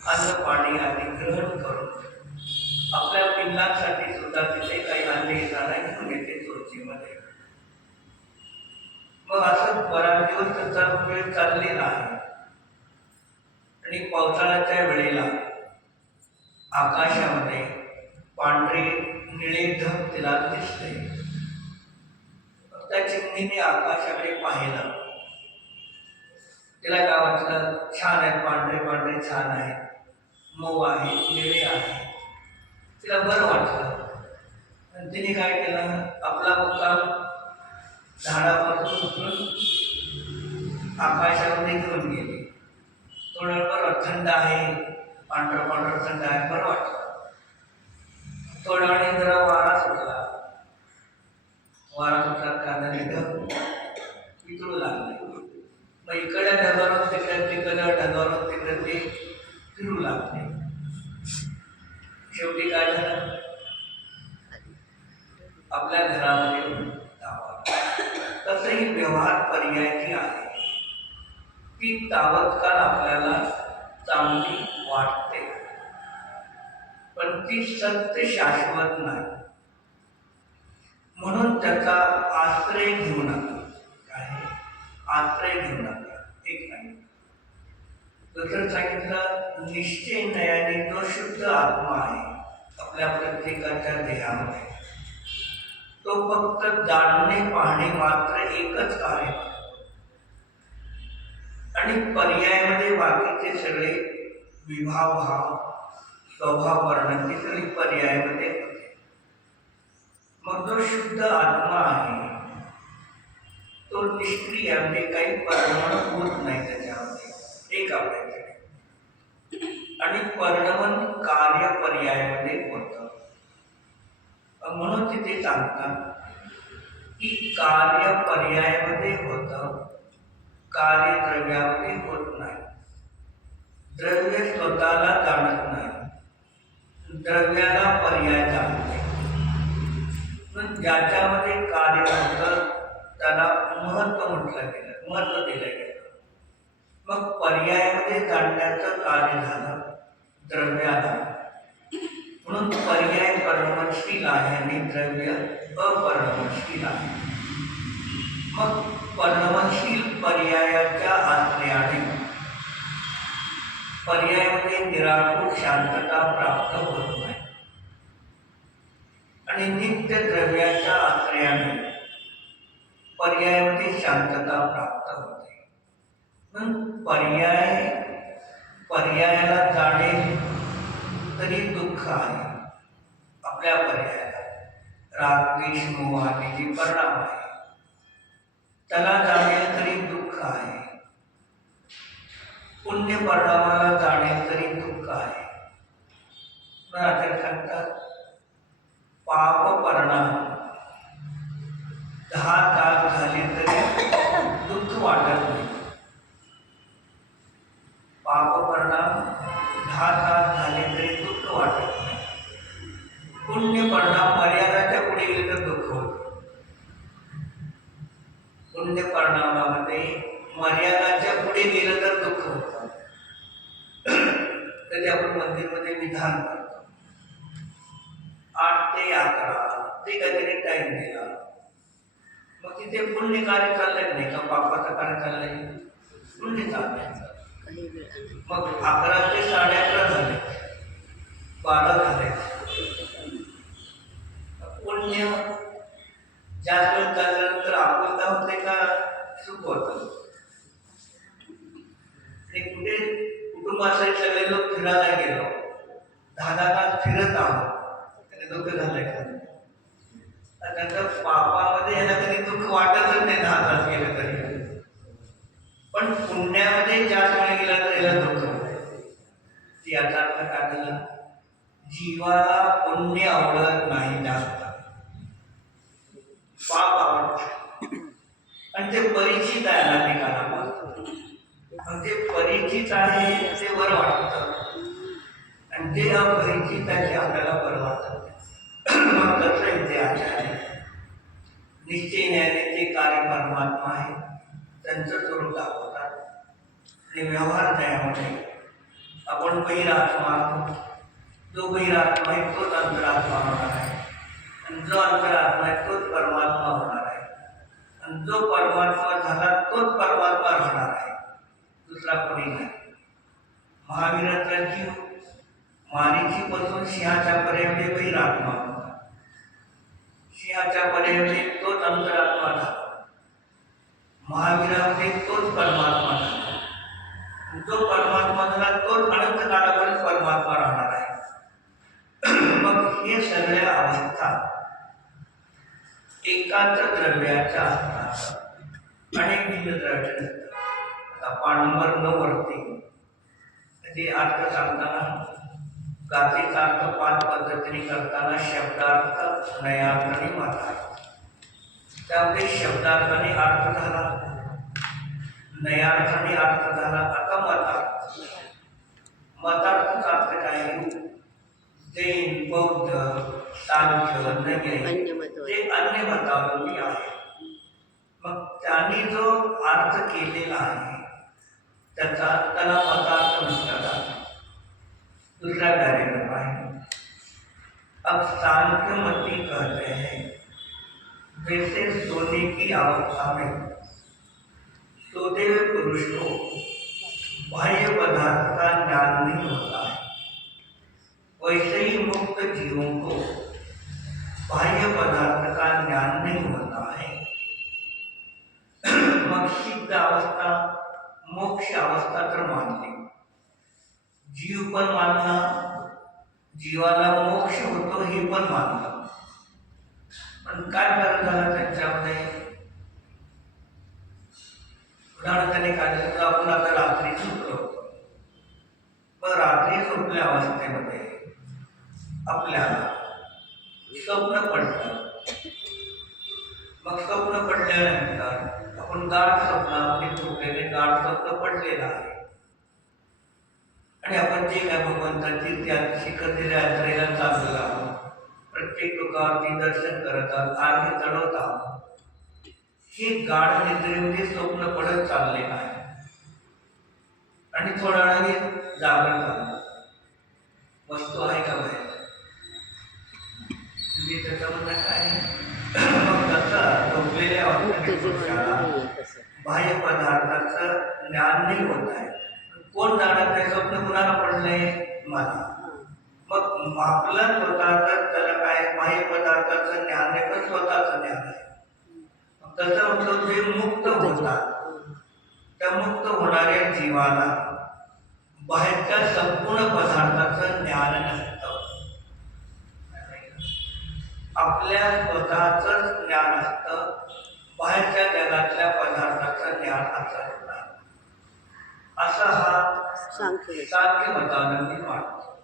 अन्न पाणी आदी ग्रहण करून आपल्या पिल्लांसाठी सुद्धा तिथे काही अन्न येताना घेऊन येते चोचीमध्ये. मग असं बराच दिवस त्याचा वेळ चाललेला आहे आणि पावसाळ्याच्या वेळेला आकाशामध्ये पांढरे निळे ढग तिला दिसले. त्या चिमणीने आकाशाकडे पाहिलं. तिला काय वाटलं, छान आहे, पांढरे पांढरे छान आहे, मऊ आहे, निळे आहे. तिला बरं वाटलं आणि तिने काय केलं, आपला मुक्काम झाडापासून उतरून आकाशामध्ये घेऊन गेली. थोडं बरं थंड आहे, पांढरं पांढरं थंड आहे, बरं वाटलं. थोड्या वेळाने जरा वारा सुटला. वारा सुटला कांद्याने ढग वितळू लागले. मग इकडे ढगावरून तिकडे, तिकडे ढगावरून तिकडे ते फिरू लागले. शेवटी काय झालं, आपल्या घरामध्ये तसंही व्यवहार पर्यायी आहे. ती तावत्काळ आपल्याला चांगली वाटते, पण ती सत्य शाश्वत नाही. म्हणून त्याचा आश्रय घेऊ नका. काय आश्रय घेऊ नका. एक नाही. दुसरं सांगितलं, निश्चय नयाने जो शुद्ध आत्मा आहे आपल्या प्रत्येकाच्या देहामध्ये, तो फक्त जाणणे पाहणे मात्र एकच कार्य करतो आणि पर्यायामध्ये बाकीचे सगळे विभाव भाव स्वभाव वर्णन ती सगळी पर्यायामध्ये होते. मग जो शुद्ध आत्मा आहे तो निष्क्रिय म्हणजे काही परिणाम होत नाही त्याच्यामध्ये, एक आपल्याकडे. आणि परिणाम कार्य पर्यायामध्ये होतं. म्हणून तिथे सांगतात की कार्य पर्यायामध्ये होतं, कार्य द्रव्यामध्ये होत नाही. द्रव्य स्वतःला जाणत नाही, द्रव्याला पर्याय जाणते. पण ज्याच्यामध्ये कार्य होतं त्याला महत्त्व म्हटलं गेलं, महत्त्व दिलं गेलं. मग पर्यायामध्ये जाणण्याचं कार्य झालं द्रव्याला. म्हणून पर्याय परिणमनशील आहे आणि द्रव्य अपरिणमनशील आहे. मग परिणमनशील पर्यायाच्या आश्रयाने पर्यायामध्ये निराकुट शांतता प्राप्त होत नाही आणि नित्य द्रव्याच्या आश्रयाने पर्यायामध्ये शांतता प्राप्त होते. म्हणून पर्यायाला जाणे तरी दुःख आहे. आपल्या पर्यायाला राग द्वेष मोह आदी जे परिणाम आहे त्याला जाणे तरी दुःख आहे. पुण्य परिणामाला जाणे तरी दुःख आहे. सांगतात, पाप परिणाम 10 तास झाले तरी दुःख वाटत नाही. पाप परिणाम 10 तास झाले तरी दुःख वाटत नाही. पुण्य परिणाम मर्यादाच्या पुढे गेले तर दुःख होतं. पुण्य परिणामामध्ये मर्यादाच्या पुढे गेलं तर दुःख होतं. तरी आपण मंदिरमध्ये विधान करतो 8 ते 11 ते काहीतरी टाइम दिला. मग तिथे पुण्य कार्य चाललंय नाही का, पापाचं कार्य चाललंय, पुण्य चाललंय. मग 11 ते 11:30 झाले, 12 झाले. पुण्य जास्त वेळ चालल्यानंतर आपुलता होते का सुख होतं? कुठे कुटुंबाचे सगळे लोक फिरायला गेलो, 10 तास फिरत आहोत, त्याने दुःख झालंय का? त्याचं पापामध्ये याला कधी दुःख वाटतच नाही 10 तास गेलं तरी. पण पुण्यामध्ये जास्त वेळ गेला तर याला दुःख होते. याचा अर्थ काय झाला, जीवाला पुण्य आवडत नाही, जास्त पाप आवडत. आणि ते परिचित आहे अनेकांना, ते परिचित आहे ते बरं वाटतं आणि ते अपरिचित आहे ते आपल्याला बरं वाटत. मग कसं येते आचार्य निश्चय न्यायाने ते कार्य परमात्मा आहे त्यांचं स्वरूप दाखवतात आणि व्यवहार न्यायामध्ये आपण आपण बहिरात्मा, जो बहिरात्मा आहे तोच अंतरात्मा होणार आहे, आणि जो अंतरात्मा आहे तोच परमात्मा होणार आहे, आणि जो परमात्मा झाला तोच परमात्मा राहणार आहे, दुसरा कोणी नाही. महावीराचा जीव मारीचीपासून सिंहाच्या पर्यंत बहिरात्मा होता, सिंहाच्या पर्यंत तोच अंतरात्मा झाला, महावीरामध्ये तोच परमात्मा झाला, जो परमात्मा झाला तोच अनंत काळापर्यंत परमात्मा राहणार आहे. मग हे सगळ्या अवस्था एकाच द्रव्याच्या असतात, अनेक भिन्न द्रव्याचे नसतात. आता पाठ नंबर 9 वरती ते अर्थ सांगताना गाथेचा अर्थ 5 पद्धतीने करताना शब्दार्थ, नयार्थ आणि मतार्थ. त्यामध्ये शब्दार्थाने अर्थ झाला, नयार्थाने अर्थ झाला, आता मतार्थ. मतार्थाचा अर्थ काय? जैन, बौद्ध, सांख्य, नैयायिक जे अन्य मतावलंबी आहे, मग त्यांनी जो अर्थ केलेला आहे त्याला मतार्थ म्हणतात. दूसरा पैराग्राफ है, अब सांख्य मती कहते हैं जैसे सोने की अवस्था में सोते हुए पुरुष को बाह्य पदार्थ का ज्ञान नहीं होता है, वैसे ही मुक्त जीवों को बाह्य पदार्थ का ज्ञान नहीं होता है. मग सिद्ध अवस्था, मोक्ष अवस्था तर मानली, जीव पण मानला, जीवाला मोक्ष होतो हे पण मानलं. पण काय फरक झाला त्यांच्यामध्ये? उदाहरणाने काय झालं, आपण आता रात्री झोपलो होतो, पण रात्री झोपल्या अवस्थेमध्ये आपल्याला स्वप्न पडलं. मग स्वप्न पडल्यानंतर आपण गाढ स्वप्नामध्ये झोपलेले, गाढ स्वप्न पडलेलं आहे, आणि आपण जे काय भगवंताची त्या शिकवलेल्या यात्रेला चाललेलो आहोत, प्रत्येक टोकावरती दर्शन करत आहोत, आर्घ्य चढवत आहोत. हे गाढ निद्रेमध्ये स्वप्न पडत चाललेलं आहे, आणि थोड्या वेळाने जागरण झालं. वस्तू आहे का बाहेर? म्हणजे त्याचं म्हणणं काय? मग तसं झोपलेल्या बाह्य पदार्थाचं ज्ञान नाही होत आहे. कोण जाणत नाही स्वप्न कुणाला पडलंय? मला. मग आपलं स्वतःच त्याला काय बाह्य पदार्थाचं ज्ञान आहे, पण स्वतःचं ज्ञान आहे. तसं म्हटलं जे मुक्त होतात, त्या मुक्त होणाऱ्या जीवाला बाहेरच्या संपूर्ण पदार्थाचं ज्ञान नसतं, आपल्या स्वतःच ज्ञान असतं, बाहेरच्या जगातल्या पदार्थाचं ज्ञान असत नाही. असा हा सांख्य मतावलंबी मानतो.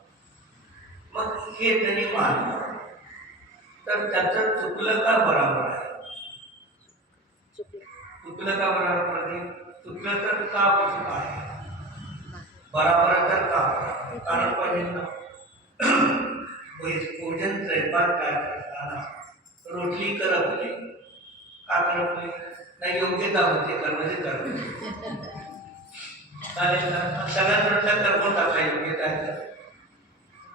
मग हे त्यांनी मानलं तर त्याचं चुकलं का बरोबर आहे? चुकलं का बरोबर आहे? चुकलं तर का चुक आहे? बरोबर तर का? कारण पाहिजे ना, भोजन स्वयंपाक काय करताना रोटली करपली, का करपली? नाही योग्यता होती करण्याची करण्याची चालेल ना, सगळ्यात रोटल्या करपून टाकला योग्यता आहे तर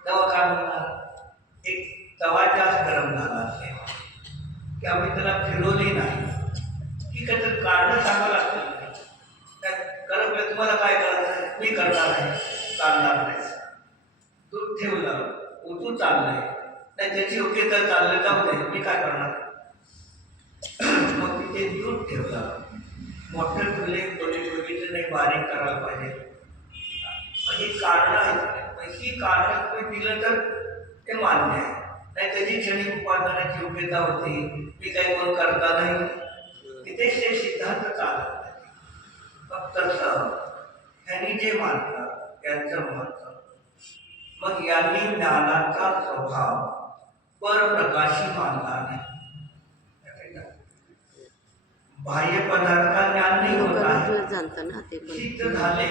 तेव्हा काय म्हणणार? एक तवा जास्त गरम झाला असेल की आम्ही त्याला फिरवली नाही, ठीक आहे, तर काढणं सांगावं लागतं. त्यात करपलं, तुम्हाला काय करायचं? मी करणार आहे, काढणार नाही. दूध ठेवलं, उतू चाललंय, नाही त्याची योग्यता चाललं, जाऊ दे, मी काय करणार? मग तिथे दूध ठेवलं, मोठं ठेवले, कोणी बघितलं नाही, बारीक करायला पाहिजे. ही कारणं आहेत, ही कारणं तुम्ही दिलं तर ते मान्य आहे. नाही त्याची क्षणिक उत्पादनाची योग्यता होती, मी काही कोण करता नाही, तिथे ते सिद्धांत चालत नाही. मग तसं त्यांनी जे मानलं त्यांचं महत्व. मग यांनी ज्ञानाचा स्वभाव परप्रकाशी मानला नाही. बाह्य पदार्थ ज्ञान नाही होत आहे, सिद्ध झाले,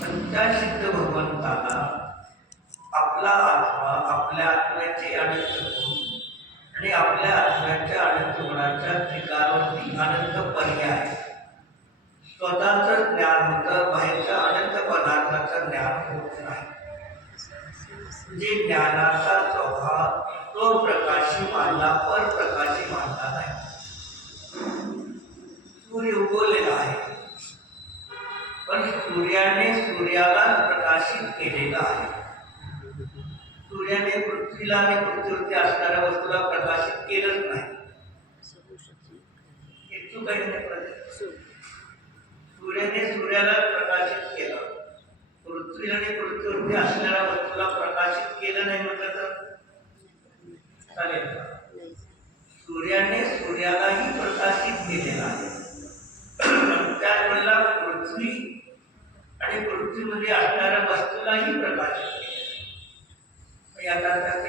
पण त्या सिद्ध भगवंताला आपला आत्मा, आपल्या आत्म्याचे अनंत गुण आणि आपल्या आत्म्याच्या अनंत गुणाच्या त्रिकारावरती अनंत पर्याय, स्वतःच ज्ञान होतं, बाहेरच्या अनंत पदार्थाचं ज्ञान होत नाही. म्हणजे ज्ञानाचा स्वभाव तो प्रकाशी मानला, परप्रकाशी मानला नाही. सूर्य उगवलेला आहे, पण सूर्याने सूर्याला प्रकाशित केलेला आहे. सूर्याने पृथ्वीला आणि पृथ्वीवरती असणाऱ्या वस्तूला प्रकाशित केलंच नाही. हेतू काही नाही. सूर्याने सूर्याला प्रकाशित केलं, पृथ्वीला आणि पृथ्वीवरती असणाऱ्या वस्तूला प्रकाशित केलं नाही म्हटलं तर चालेल का? सूर्याने सूर्यालाही प्रकाशित केलेला आहे. त्याच वेळेला पृथ्वी आणि पृथ्वीमध्ये असणाऱ्या वस्तूलाही प्रकाशित केले. याचा अर्थ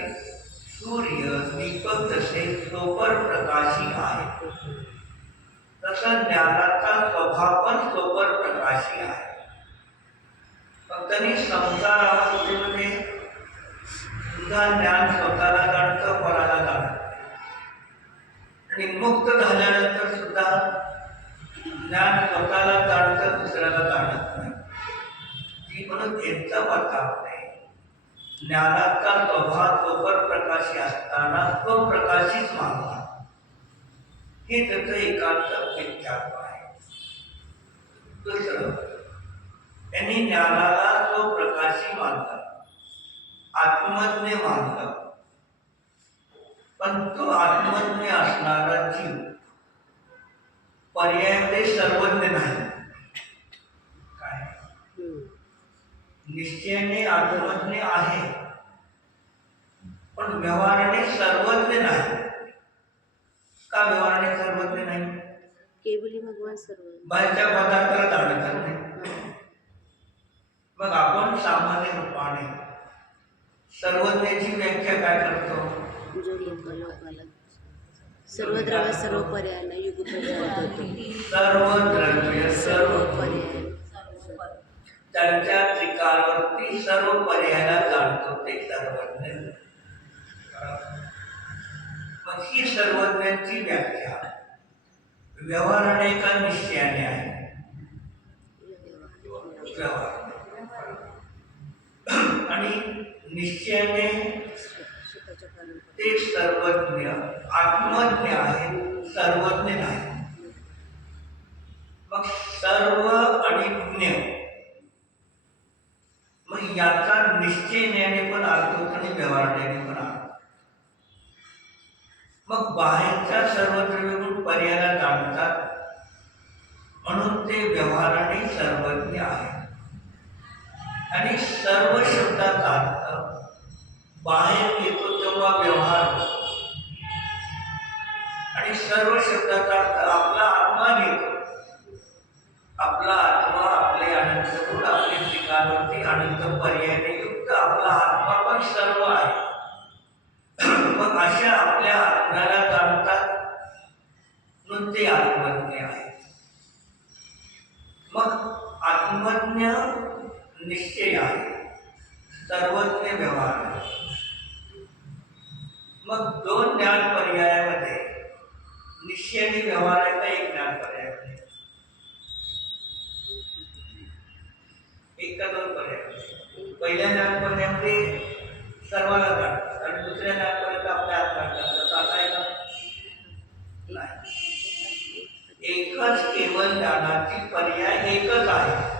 सूर्य दीपक जसे सोपर प्रकाशी आहे, तसं ज्ञानाचा स्वभाव पण सोपर प्रकाशी आहे. फक्त संसार अवस्थेमध्ये सुद्धा ज्ञान स्वतःला जाणतं, फळाला जाणत आणि मुक्त झाल्यानंतर सुद्धा ज्ञान स्वतःला जाणतं, दुसऱ्याला जाणत नाही. म्हणून यांचा वातावरण आहे. ज्ञानाचा स्वभाव सोपर प्रकाशी असताना तो प्रकाशीच मानला, हे त्याचं एकांत विख्यात आहे. दुसरं, त्यांनी ज्ञानाला तो प्रकाशी मानला, आत्मज्ञ मानला. पण तो आत्मज्ञ असणारा जीव पर्यायामध्ये सर्वज्ञ नाही. काय निश्चयाने आत्मज्ञ आहे, पण व्यवहाराने सर्वज्ञ नाही. का व्यवहाराने सर्वज्ञ नाही? केवली भगवान सर्व बाहेरच्या पदार्थाला जाणत नाही. मग आपण सामान्य रूपाने सर्वज्ञाची व्याख्या काय करतो? जो लोकाला सर्व द्रव्य सर्व पर्यायाला युगपत सर्व द्रव्य सर्व पर्याय त्यांच्या त्रिकालावरती सर्व पर्यायाला जाणतो ते सर्वज्ञ. मग ही सर्वज्ञांची व्याख्या व्यवहाराने का निश्चयाने आहे? व्यवहार. आणि निश्चयाने ते सर्वज्ञ आत्मज्ञ आहे, सर्वज्ञ नाही. मग सर्व आणि ज्ञ, मग याचा निश्चयाने पण अर्थ होतो आणि व्यवहाराने पण अर्थ. मग बाहेरच्या सर्व द्रव्य पर्यायाला जाणतात, म्हणून ते व्यवहाराने सर्वज्ञ आहे. आणि सर्व शब्दाचा अर्थ बाहेर येतो तेव्हा व्यवहार होतो, आणि सर्व शब्दाचा अर्थ आपला आत्मा घेतो. आपला आत्मा आपले अनंत गुण, आपले ठिकाणवरती अनंत पर्यायाने युक्त आपला आत्मा पण सर्व आहे. मग अशा आपल्या आत्म्याला जाणतात, म्हणून ते आत्मज्ञ आहे. मग आत्मज्ञ निश्चय आहे, सर्वज्ञ व्यवहार आहे. मग दोन ज्ञान पर्यायामध्ये निश्चय आणि व्यवहाराचा एक ज्ञान पर्याय आहे. एक का दोन पर्याय? पहिल्या ज्ञान पर्यायामध्ये सर्वाला जाणतात आणि दुसऱ्या ज्ञान पर्यायात आपल्या आत्म्याला जाणतात. असा आहे का? नाही. एकच केवळ ज्ञानाची पर्याय एकच आहे.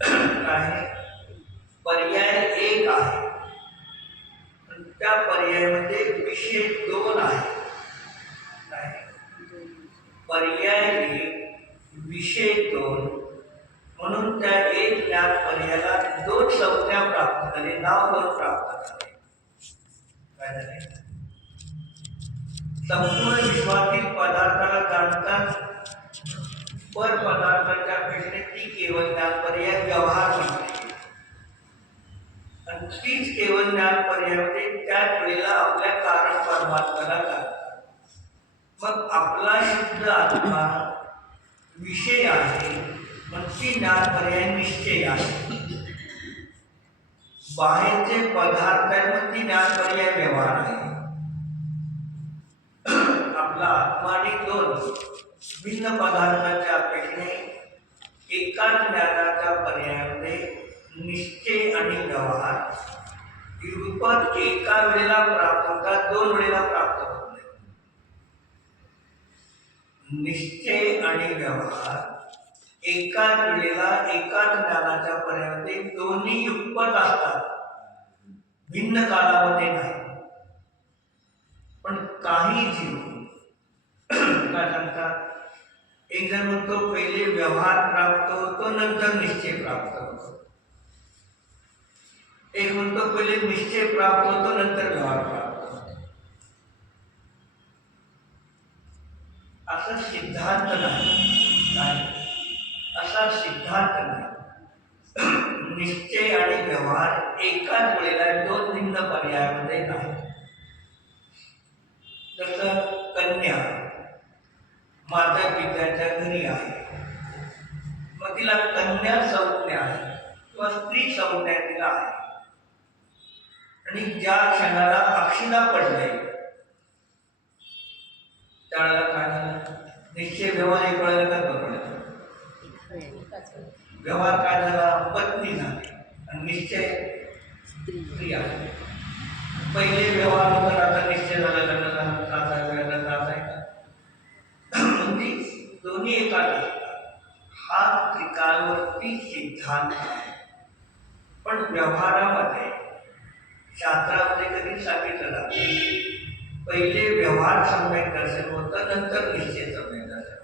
काय? पर्याय एक आहे, त्या पर्यायामध्ये विषय दोन आहे. पर्याय एक, विषय दोन, म्हणून त्या एक ज्ञान पर्यायाला दोन संज्ञा प्राप्त झाली, नाव दोन प्राप्त झाले. काय झाले? संपूर्ण विश्वातील पदार्थाला जाणतात, पर पदार्थाच्या पेक्षे ती केवळ ज्ञान पर्याय व्यवहार म्हणते. आणि तीच केवळ ज्ञान पर्यायामध्ये त्याच वेळेला आपल्या कारण परमात्म्याला जाणतात. मग आपला शुद्ध आत्मा विषय आहे, मग ती ज्ञान पर्याय निश्चय आहे. बाहेरचे पदार्थ आहेत, मग ती ज्ञान पर्याय व्यवहार आहे. आपला आत्मा आणि दोन भिन्न पदार्थाच्या अपेक्षेने एकाच ज्ञानाच्या पर्यायामध्ये निश्चय आणि व्यवहार ही रूपं एका वेळेला प्राप्त होतात, दोन वेळेला प्राप्त होत नाही. निश्चय आणि व्यवहार एकाच वेळेला एकाच ज्ञानाच्या पर्यायामध्ये दोन्ही युगपत असतात, भिन्न कालामध्ये नाही. पण काही जीव काय सांगतात, एक जण म्हणतो पहिले व्यवहार प्राप्त होतो नंतर निश्चय प्राप्त होतो, एक म्हणतो पहिले निश्चय प्राप्त होतो नंतर व्यवहार प्राप्त होतो. असा सिद्धांत नाही, असा सिद्धांत नाही. निश्चय आणि व्यवहार एकाच वेळेला दोन भिन्न पर्यायामध्ये नाही. जसं कन्या माता पित्याच्या घरी आहे, मग तिला कन्या संज्ञा आहे किंवा स्त्री संज्ञा तिला आहे, आणि ज्या क्षणाला अक्षिणा पडले त्यावेळेला काय झालं, निश्चय व्यवहार एक वेळेला का बघण्याचा व्यवहार काय झाला, पत्नी झाली आणि निश्चय स्त्री आहे. पहिले व्यवहार होता, आता निश्चय झाला, लग्न झालं, त्रास आहे, वेगळा त्रास आहे का, म्हणजे दोन्ही एकाच असतात. हा त्रिकालवर्ती सिद्धांत आहे. पण व्यवहारामध्ये शास्त्रामध्ये कधी सांगितलं जातं पहिले व्यवहार सम्यक दर्शन होतं नंतर निश्चय सम्यक दर्शन.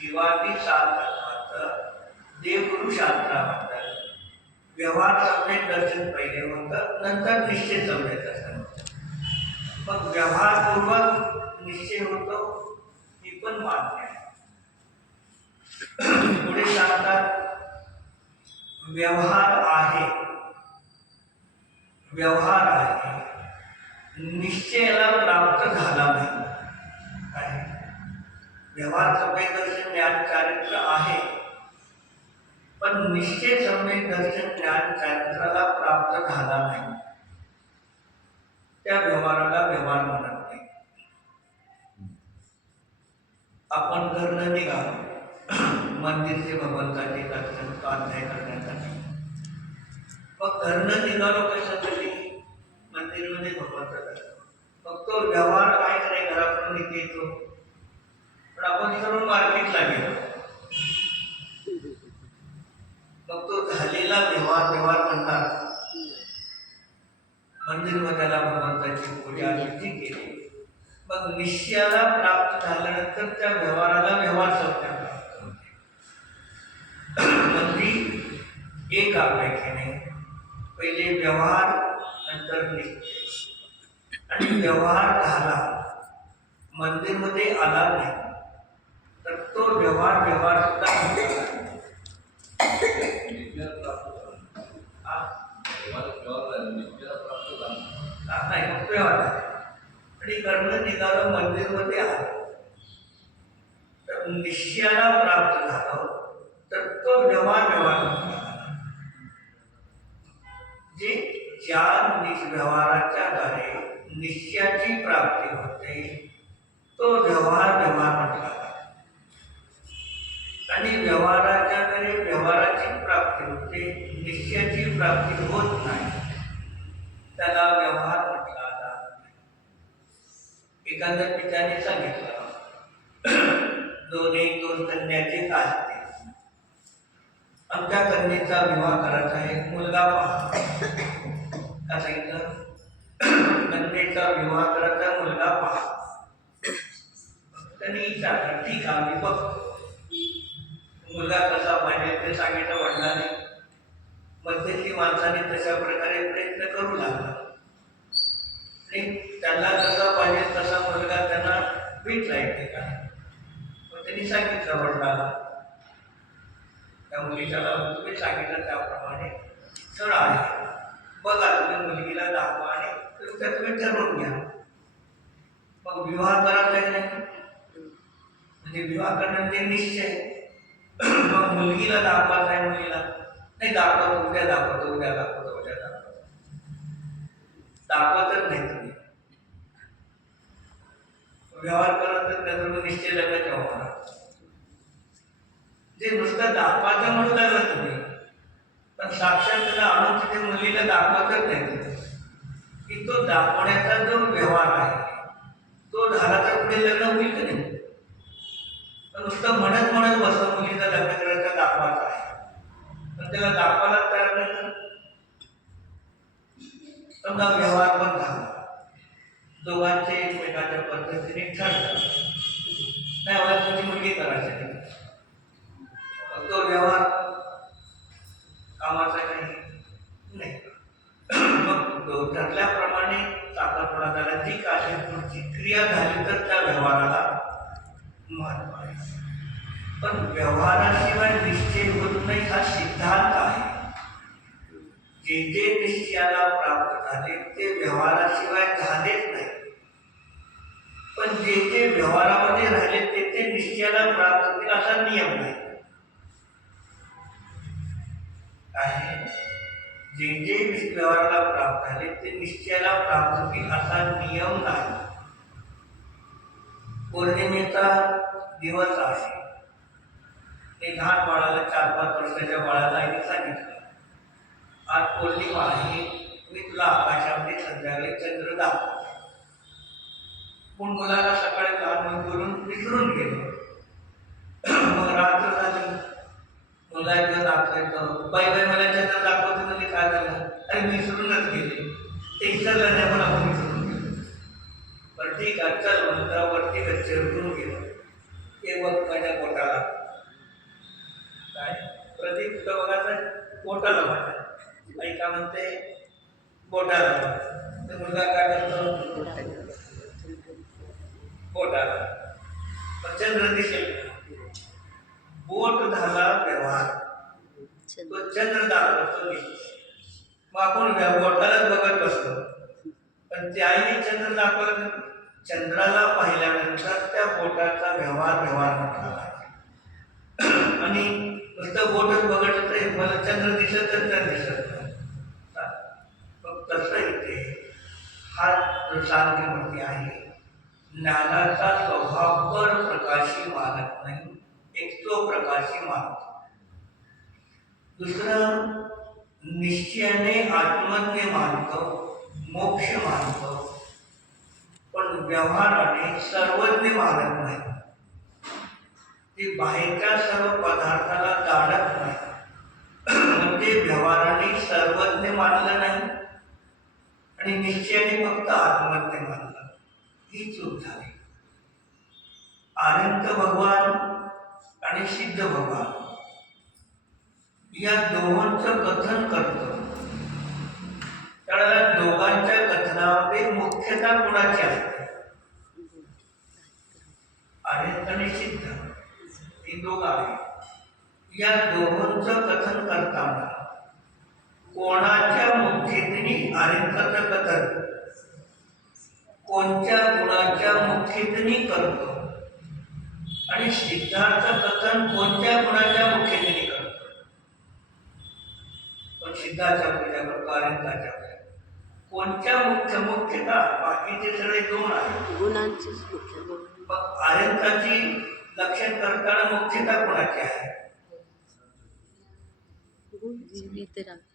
जीवादी शास्त्रात देवगुरु शास्त्राबद्दल व्यवहार सम्यक दर्शन पहिले होतं, नंतर निश्चय सम्यक दर्शन होतं. मग व्यवहारपूर्वक निश्चय होतो ही पण मान्य आहे. पुढे सांगतात व्यवहार आहे, व्यवहार आहे, निश्चयाला प्राप्त झाला नाही. आहे व्यवहार सम्यक दर्शन ज्ञान चारित्र आहे, पण निश्चय सम्यक दर्शन ज्ञान चारित्राला प्राप्त झाला नाही, त्या व्यवहाराला व्यवहार म्हणत नाही. आपण घरनं निघालो मंदिरचे भगवंताचे दर्शन स्वाध्याय करण्यासाठी, मग घरनं निघालो कशासाठी, मंदिरमध्ये भगवंता दर्शन. मग तो व्यवहार काय करे, घराकडून इथे येतो, पण आपण सर्व मार्केटला गेलो, मग तो झालेला व्यवहार म्हणतात. मंदिरमध्येला भगवंताची पूजा आरती केली, मग निश्चयाला प्राप्त झाल्यानंतर त्या व्यवहाराला व्यवहार संज्ञा प्राप्त होते. म्हणजे एक अपेक्षेने पहिले व्यवहार नंतर निश्चय, आणि व्यवहार झाला मंदिरमध्ये आला नाही तर तो व्यवहार सुद्धा नाही, मग व्यवहार आणि कर्म निघालं मंदिरमध्ये आलं तर निश्चयाला प्राप्त झालं तर तो व्यवहार जे ज्या व्यवहाराच्या द्वारे निश्चयाची प्राप्ती होते तो व्यवहार म्हटला जातो. आणि व्यवहाराच्या द्वारे व्यवहाराची प्राप्ती होते, निश्चयाची प्राप्ती होत नाही, त्याला व्यवहार म्हटला जात नाही. एखाद्या पित्याने सांगितलं दोन कन्याचे असते, आमच्या कन्येचा विवाह करायचा आहे, मुलगा पहा. काय सांगितलं, कन्येचा विवाह करायचा, मुलगा पहा. त्यांनी विचारलं ठीक आहे मी बघतो, मुलगा कसा पाहिजे ते सांगितलं वडिलांनी. मध्यस्थी माणसाने तशा प्रकारे प्रयत्न करू लागला आणि त्यांना कसा पाहिजे तसा मुलगा त्यांना भेटला येते का. मग त्यांनी सांगितलं वडिलांना, त्या मुलीच्या तुम्ही सांगितलं त्याप्रमाणे स्थळ आहे, बघा तुम्ही मुलगीला दाखवा आणि तुम्ही ठरवून घ्या. मग विवाह करायचा नाही, म्हणजे विवाह करणं ते निश्चय. मग मुलगीला दाखवायचं आहे, मुलीला नाही दाखवतो, उद्या दाखवतो, दाखवतच नाही तुम्ही. व्यवहार करत तर त्याच्यावर निश्चय लग्नाच्या होणार. जे नुसतं दाखवायचं म्हटलं ना तुम्ही पण साक्षात त्याला आणून तिथे मुलीला दाखवतच नाही की तो दाखवण्याचा जो व्यवहार आहे तो झाला तर पुढे लग्न होईल का नाही. पण नुसतं म्हणत म्हणत बसतं मुलीचं लग्न करायचं दाखवायचं आहे, पण त्याला दाखवायला तयार नाही तर समजा व्यवहार पण झाला, दोघांचे एकमेकांच्या पद्धतीने ठरलं नाही मला तुझी मुलगी करायची नाही, तो व्यवहार कामाचा नाही. मग ठरल्याप्रमाणे साखरपुडा झाला, जी काही पुढची क्रिया झाली तर त्या व्यवहाराला महत्व आहे. पण व्यवहाराशिवाय निश्चय होत नाही हा सिद्धांत आहे. जे जे निश्चयाला प्राप्त झाले ते व्यवहाराशिवाय झालेच नाही, पण जे जे व्यवहारामध्ये राहिले ते ते निश्चयाला प्राप्त होतील असा नियम नाही आहे. जे जे व्यवहाराला प्राप्त झाले ते निश्चयाला प्राप्त होतील असा नियम नाही. पौर्णिमेचा दिवस आहे, ते लहान बाळाला 4-5 वर्षाच्या बाळाला आईने सांगितलं आज पौर्णिमा आहे, मी तुला आकाशामध्ये संध्याकाळी चंद्र दाखवतो. पण मुलाला सकाळी लहान करून विसरून गेलो. मग रात्र झाली, मुला एकदा दाखवायचं बाई बाई मला चंद्र दाखवतो म्हणजे काय झालं, अरे विसरूनच गेले. ते विसरलं नाही पण आपण विसरून गेलो. बरं ठीक आहे चल म्हणता वरती गच्चीवरून गेलो. ते बघ माझ्या पोटाला काय प्रतीक तुला बघायचं पोटाला माझ्या आई का म्हणते पोटाला. तर मुलगा काय करतो पोटाला, चंद्र दिसेल बोट झाला व्यवहार, तो चंद्र दाखवतो. मग आपण बोटालाच बघत बसतो, पण त्या आईने चंद्र दाखवला. चंद्राला पाहिल्यानंतर त्या बोटाचा व्यवहार म्हटला आणि नुसतं बोटच बघत होते मला चंद्र दिसतच नाही दिसत नाही. मग तसं इथे हा सांख्यमती आहे. ज्ञानाचा स्वभाव पर प्रकाशी मानत नाही, एक तो प्रकाशी मानतो. दुसरं निश्चयाने आत्मज्ञ मानतो, मोक्ष मानतो, पण व्यवहाराने सर्वज्ञ मानत नाही. ते बाहेरच्या सर्व पदार्थाला जाणत नाही, म्हणजे व्यवहाराने सर्वज्ञ मानलं नाही आणि निश्चयाने फक्त आत्मज्ञ मानलं. ही चूक झाली. अनंत भगवान आणि सिद्ध भगवान या दोघांचं कथन करतो. त्यावेळेला दोघांच्या कथनामध्ये मुख्यता कोणाची असते, अनंत आणि सिद्ध ही दोघं आहेत. या दोघांचं कथन करताना कोणाच्या मुख्यतेने अनंताचं कथन कोणत्या गुणाच्या मुख्यतेने करतो आणि सिद्धार्थ कथन कोणत्या गुणाच्या मुख्यतेने करतो. पण सिद्धाच्या पूजा करतो, अनंताच्या पूजा कोणत्या मुख्यता बाकीचे सगळे दोन आहेत गुणांचीच मुख्य दोन. मग अनंताची लक्षण करताना मुख्यता कोणाची आहे,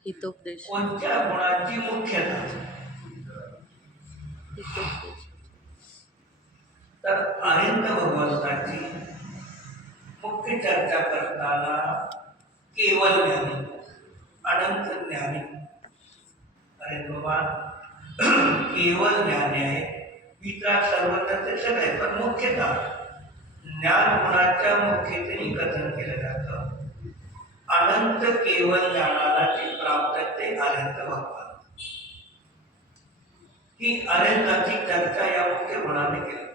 हितोपदेश. कोणत्या गुणाची मुख्यता. तर अनंत भगवंताची मुख्य चर्चा करताना केवळ ज्ञानी अनंत ज्ञानी अरे भगवान केवळ ज्ञानी आहे. इतर सर्वत्र ते सगळे पण मुख्यता ज्ञान गुणाच्या मुख्यतेने कथन केलं जातं. अनंत केवळ ज्ञानाला जे प्राप्त ते अनंत भगवान. ही अनंताची चर्चा या मुख्य गुणाने केली.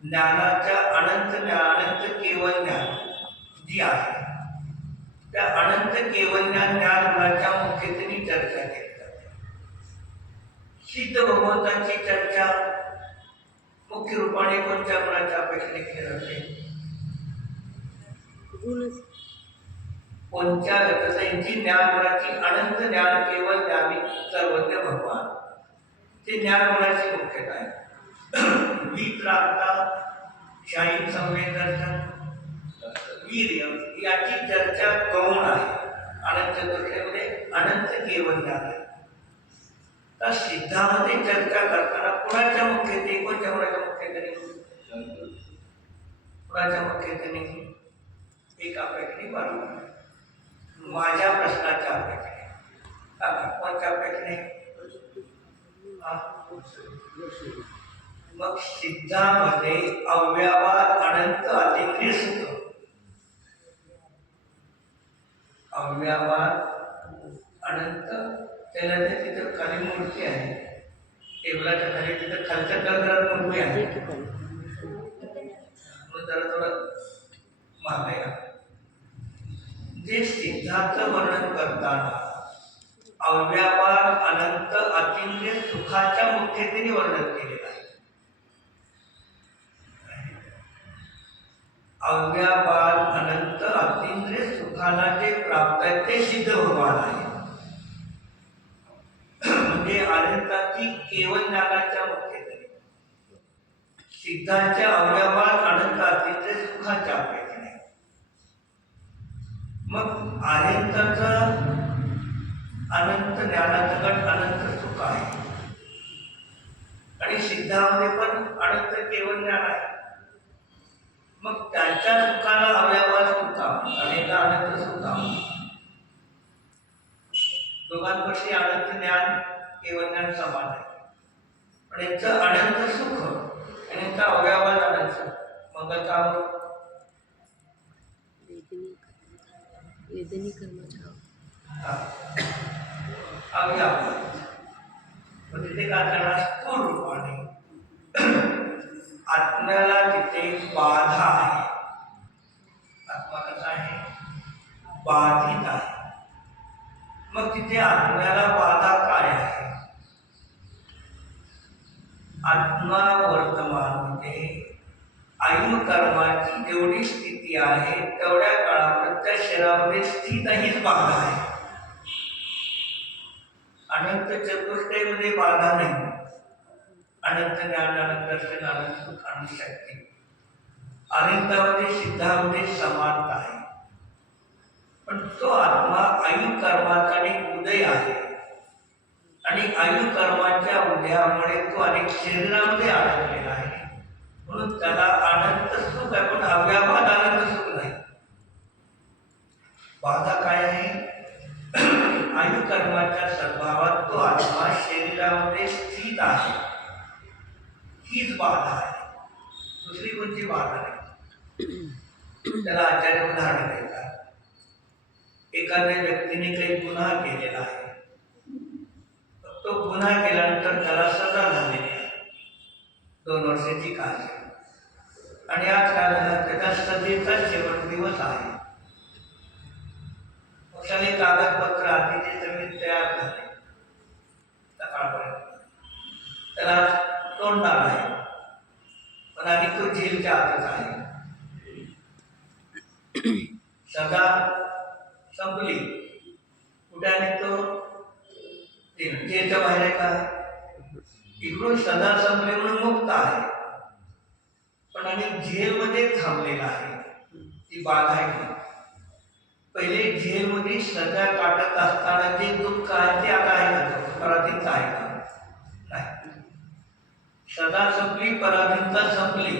ज्ञानाच्या अनंत केवळ ज्ञान जी आहे त्या अनंत केवळ ज्ञान गुणाच्या मुख्यतेने चर्चा केली जाते. सिद्ध भगवंताची चर्चा मुख्य रूपाने कोणत्या गुणाच्या अपेक्षेने केली जाते, कोणत्या त्यांची ज्ञान गुणाची अनंत ज्ञान केवळ ज्ञानी सर्वज्ञ भगवान ते ज्ञान गुणाची मुख्यता आहे. वित्रांता शाही संवेदन वीर्य याची चर्चा गौण आहे. अनंत चतुष्टयमध्ये अनंत केवळ ज्ञान आहे. तर सिद्धामध्ये चर्चा करताना कुणाच्या मुख्यते कोणत्या मुख्यतेने कुणाच्या मुख्यतेने एक अपेक्षेने बरोबर आहे. माझ्या प्रश्नाच्या अपेक्षेने कोणत्या अपेक्षेने मग सिद्धामध्ये अव्यवहार अनंत अतिक्रिय सुख अव्यवहार अनंत त्याला तिथं खाली मूर्ती आहे टेबलाच्या खाली तिथं खालच्या दगडात मूर्ती आहे म्हणून जरा थोडं मागे जे सिद्धाचं वर्णन करताना अव्यवहार अनंत अतिंद्रिय सुखाच्या मुख्यतेने वर्णन केलेलं आहे. अव्यवहार अनंत अतिंद्रिय सुखाला जे प्राप्त आहे ते सिद्ध भगवान आहे. म्हणजे अनंताची केवळ ज्ञानाच्या मुख्यतेने सिद्धाच्या अव्यवहार अनंत अतिंद्रिय सुखाच्या अपेक्षेने मग अनंताचं अनंत ज्ञानाचं गट अनंत सुख आहे आणि सिद्धामध्ये पण अनंत केवळ ज्ञान आहे. मग त्यांच्या सुखाला अव्यवहार सुखा आणि अनंत सुखा दोघांपाशी अनंत ज्ञान केवळ ज्ञान समान आहे. पण यांचं अनंत सुख आणि यांचा अव्यवहार अनंत सुख मग का वेदनी कर्माचा अव्यवहार म्हणजे ते काय करणार स्थूल रूपाने आत्म्याला तिथे बाधा आहे. आत्मा कसा आहे बाधित आहे. मग तिथे आत्म्याला बाधा काय आहे. आत्मा वर्तमानमध्ये आयु कर्माची जेवढी स्थिती आहे तेवढ्या काळापर्यंत त्या शरीरामध्ये स्थित हीच बाधा आहे. अनंत चतुष्टयमध्ये बाधा नाही. अनंत ज्ञान अनंत दर्शन अनंत सुख अनंत शक्ती अनंतामध्ये सिद्धामध्ये समानता आहे. पण तो आत्मा आयु कर्माचा एक उदय आहे आणि आयु कर्माच्या उदयामुळे तो अनेक शरीरामध्ये अडकलेला आहे. म्हणून त्याला अनंत सुख आहे पण अव्यवहार अनंत सुख नाही. बाधा काय आहे आयु कर्माच्या सद्भावात तो आत्मा शरीरामध्ये स्थित आहे हीच बाधा आहे. दुसरी कोणती बाधा नाही. त्याला आचार्य उदाहरण देतात. एखाद्या व्यक्तीने काही गुन्हा केलेला आहे. तो गुन्हा केल्यानंतर त्याला सजा झालेली आहे 2 वर्षाची काळजी आणि आज काय झालं त्याच्या सजेचा शेवट दिवस आहे. पक्षाने कागदपत्र आधीचे जमीन तयार झाले सकाळपर्यंत त्याला तोडणार आहे पण आणि तो जेलच्या आतच आहे. सजा संपली कुठे आणि तो जेलच्या बाहेर आहे का इकडून सजा संपली म्हणून मुक्त आहे पण आणि जेलमध्ये थांबलेला आहे. ती बाधा आहे. पहिले जेलमध्ये सजा काटत असताना जे दुःख आहे ते आता आहे का पराधीनता आहे का नाही. सजा संपली पराधीनता संपली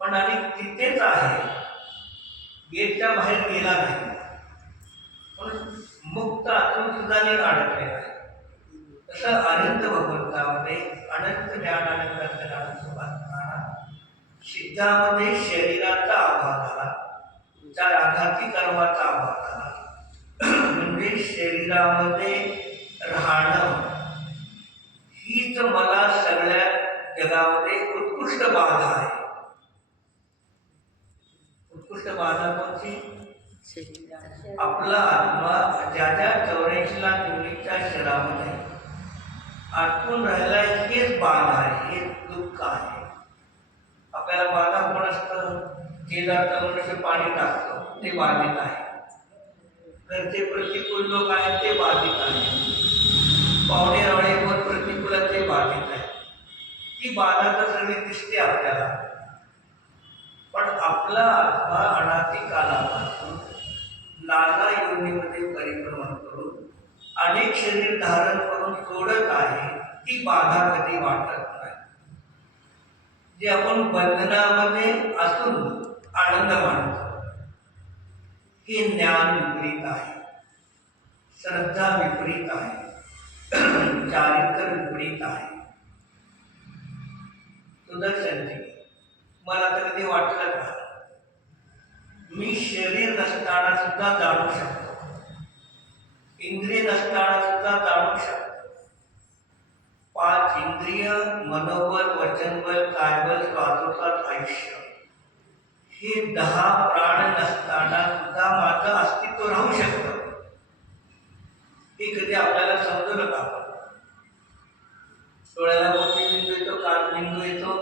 पण आणि तिथेच आहे गेटच्या बाहेर गेला नाही म्हणून मुक्त आतून सुद्धा अडकलेला आहे. तसं अनंत भगवंतामध्ये अनंत ज्ञान अनंत सिद्धामध्ये शरीराचा अभाव झाला त्या आघाती कर्माचा अभाव झाला म्हणजे शरीरामध्ये राहणं हीच मला सगळ्या जगामध्ये उत्कृष्ट बाधा आहे. उत्कृष्ट बाधा कोणती आपला आत्मा ज्या 84 लाख योनीच्या शरीरामध्ये अडकून राहिला हेच बाधा आहे हेच दुःख आहे. आपल्याला बाधा कोण असतं जे जातं मनुष्य पाणी टाकतो ते बाधित आहे. घरचे प्रतिकूल लोक आहेत ते बाधित आहे. पाहुणे रावळे कोण प्रतिकूल ते बाधित आहे. ती बाधा तर सगळी दिसते आपल्याला पण आपला आत्मा अनादी कालापासून लाला योनीमध्ये परिभ्रमण करून अनेक शरीर धारण करून सोडत आहे, ती बाधा कधी वाटत नाही. जे आपण बंधनामध्ये असून आनंद मानतो, हे ज्ञान विपरीत आहे, श्रद्धा विपरीत आहे, चारित्र्य विपरीत आहे. सुदर्शनजी, मला तर कधी वाटलं का मी शरीर नसताना सुद्धा जाणू शकतो, इंद्रिय नसताना सुद्धा जाणू शकतो. 5 इंद्रिय, मनोबल, वचनबल, कायबल, श्वासोच्छ्वास, आयुष्य, हे 10 प्राण नसताना सुद्धा माझं अस्तित्व राहू शकतं. हे कधी आपल्याला समजलं का? डोळ्याला मोठी बिंदू येतो, कान बिंदू येतो,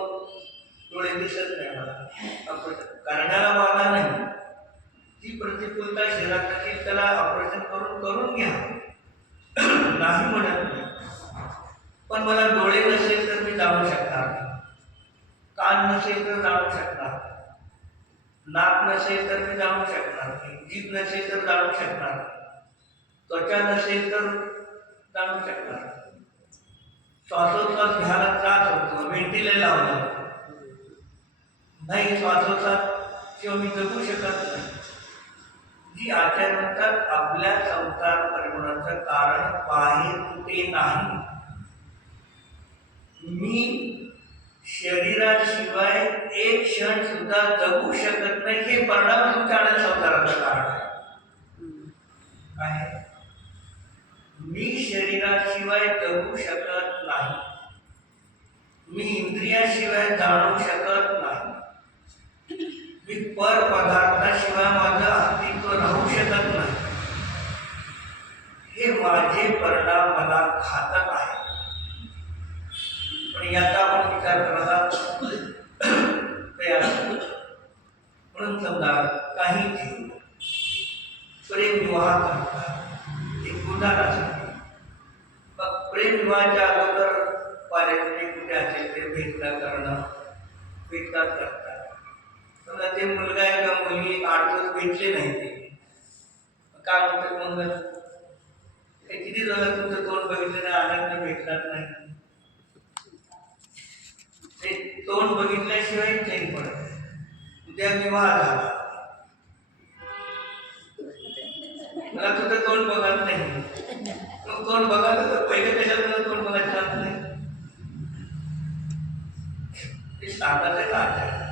डोळे दिसत नाही मला, करण्याला बाधा नाही. ती प्रतिकूलता शरीरात असेल त्याला ऑपरेशन करून घ्या, नाही म्हणत नाही. पण मला डोळे नसेल तर मी जाणू शकणार नाही, कान नसेल तर जाणू शकणार नाही, नाक नसेल तर मी जाणू शकणार नाही, जीभ नसेल तर जाणू शकणार नाही, त्वचा नसेल तर जाणू शकणार नाही. श्वासोच्छ्वास घ्यायला त्रास होतो, व्हेंटिलेटर लावलं नाही, श्वासोच्छ्वास किंवा मी जगू शकत नाही. जी आचार्य म्हणतात आपल्या संसार परिणामाचं कारण बाहेर कुठे नाही. मी शरीराशिवाय एक क्षण सुद्धा जगू शकत नाही, हे परिणाम तुमच्या आनंद संसाराचं कारण आहे. काय? मी शरीराशिवाय जगू शकत नाही, मी इंद्रियाशिवाय जाणू शकत नाही, मी पर पदार्थाशिवाय माझं अस्तित्व राहू शकत नाही. हे माझे परिणाम मला घातक आहे. पण याचा आपण विचार करायला तयार. म्हणून समजा काही जीव प्रेम विवाह करतात, एक उदाहरणासाठी. मग प्रेम विवाहाच्या अगोदर पारंपरिक कुठे असेल ते भेटतात करतात. समजा ते मुलगा आहे किंवा मुलगी 8 दिवस भेटले नाही, ते काय म्हणतात मग किती झालं तुमचं तोंड बघितलं नाही, आनंद भेटलाच नाही. ते तोंड बघितल्याशिवाय चैन पडत नाही. उद्या विवाह झाला, मला तुझं तोंड बघत नाही, तोंड बघायला तर पहिले कशाला तुला तोंड बघायचं नाही. ते सांगायचं काय?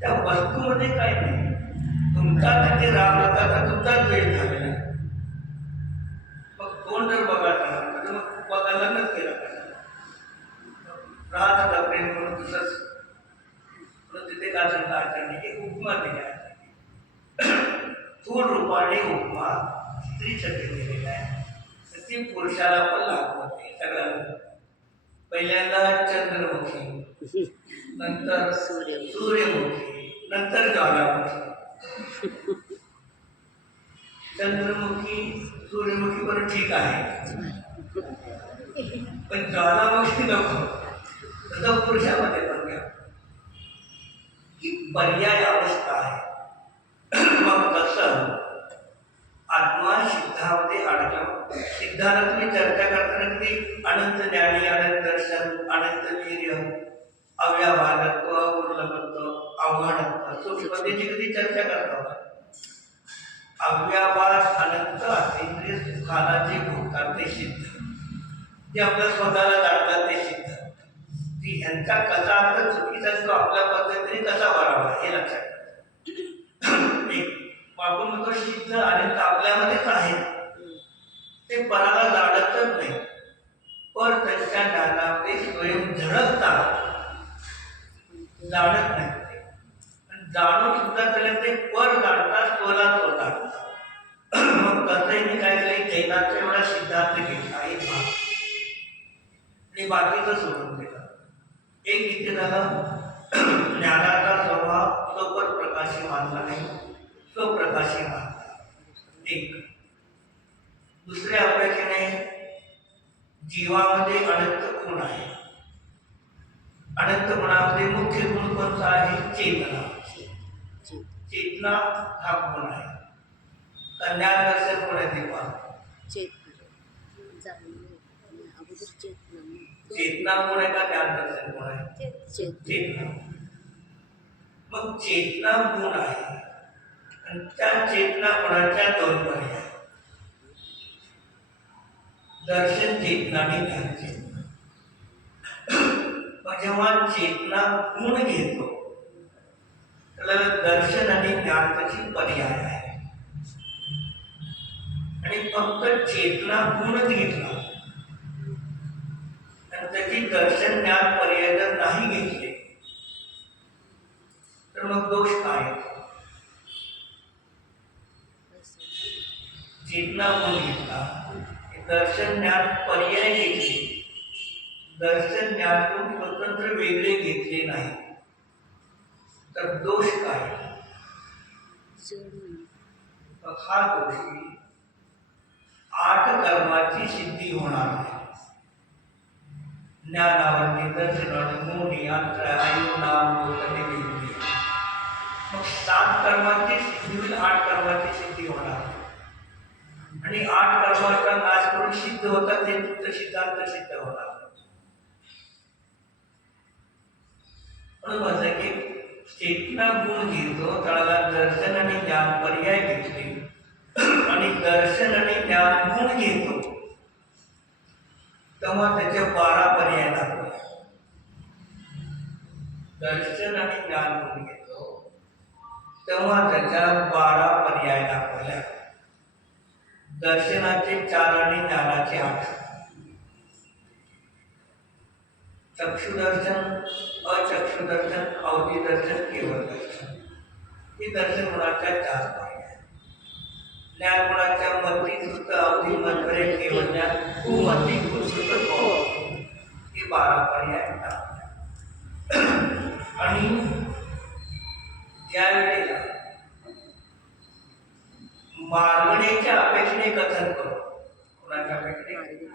त्या वस्तूमध्ये काय नाही. तुमचा तिथे राग होता तर तुमचाच वेळ झालेला आहे. मग तोंड जर बघायला तर मग बघायला नच केला पाहिजे. राहत होता प्रेम म्हणून तसंच. म्हणून तिथे काय सांगता आचार्याने एक उपमा दिला आहे. स्थूल रूपाने उपमा स्त्रीसाठी दिलेला आहे, तर ती पुरुषाला पण लागू होते सगळ्यांना. पहिल्यांदा चंद्रमुखी, नंतर सूर्यमुखी, नंतर ज्वालामुखी. चंद्रमुखी सूर्यमुखी पण ठीक आहे, पण ज्वालामुखी नको. तसं पुरुषामध्ये पण घ्या, ही पर्याय अवस्था आहे. मग कसं आत्मा सिद्धामध्ये अडकला. सिद्धाला तुम्ही चर्चा करताना की अनंत ज्ञानी, अनंत दर्शन, अनंत वीर्य, अव्यवहारत्व, उर्लभत्व, आव्हानत्व, सूक्ष्मतेची कधी चर्चा करता. अव्यवहार अनंत इंद्रिय सुखाला जे भोगतात ते सिद्ध, जे आपल्या स्वतःला जाणतात ते सिद्ध. ती ह्यांचा कसा अर्थ चुकीचा असतो, आपल्या पद्धतीने कसा वाढावा हे लक्षात ठेवा. एक आपण म्हणतो सिद्ध अनंत आपल्यामध्येच आहेत, ते पराला जाणतच नाही, पण त्यांच्या ज्ञानामध्ये स्वयं झळकतात, जाणत नाही. जाणून सुद्धा त्याला ते पर जाणतात, स्वला तो जाणतात. मग कसंही काय काही जैनाचा एवढा सिद्धांत घेतला एक भाग आणि बाकीचं सोडून दिलं. एक इथे झालं ज्ञानाचा स्वभाव स्वपर प्रकाशी मानला नाही, स्वप्रकाशी मानला. एक दुसऱ्या अभ्यासाने जीवामध्ये अनंत गुण आहे. अनंत गुणामध्ये मुख्य गुण कोणता आहे? चेतना. चेतना हा गुण आहे. ज्ञानदर्शन कोण आहे ते पहा. चेतना जाणीव अगोदर चेतना चेतना कोण आहे का ज्ञानदर्शन कोण आहे? चेतना. मग चेतना गुण आहे आणि त्या चेतना गुणाच्या दोन पर्याय, दर्शन चेतना आणि ज्ञान चेतना. मग जेव्हा चेतना गुण घेतो त्याला दर्शन आणि ज्ञान त्याची पर्याय आहे. आणि फक्त चेतना गुण घेतला आणि त्याची दर्शन ज्ञान पर्याय जर नाही घेतले तर मग दोष काय येतो? चेतना गुण घेतला, दर्शन ज्ञान पर्याय घेतले, दर्शन ज्ञान गुण स्वतंत्र वेगळे घेतले नाही तर दोष काय? मग हा दोषी 8 कर्माची सिद्धी होणार नाही. ज्ञानावरती दर्शन मोडी आयु नाम बोलणे वेगळी. मग 7 कर्माची सिद्धी होईल, 8 कर्माची सिद्धी होणार नाही. आणि 8 कर्माचा नाश करून सिद्ध होतात ते तुमचं सिद्धांत सिद्ध होणार. म्हणून म्हणतात की चेतना गुण घेतो त्याला दर्शन आणि ज्ञान पर्याय घेतले आणि दर्शन आणि ज्ञान गुण घेतो तेव्हा त्याचे 12 पर्याय दाखवले. दर्शन आणि ज्ञान गुण घेतो तेव्हा त्याच्या 12 पर्याय दाखवल्या. दर्शनाचे 4 आणि ज्ञानाचे 8. चक्षुदर्शन, अचक्षुदर्शन, अवधिदर्शन, केवळ दर्शन. हे दर्शन गुणाच्या 4 पर्याय. ज्ञान गुणाच्या मती धृत अवधी मत्परे केवळ ज्ञान कुमती कुसुत को हे 12 पर्याय दाखवले. आणि ज्या वेळेला मार्गणीच्या अपेक्षेने कथन करू, कोणाच्या अपेक्षेने?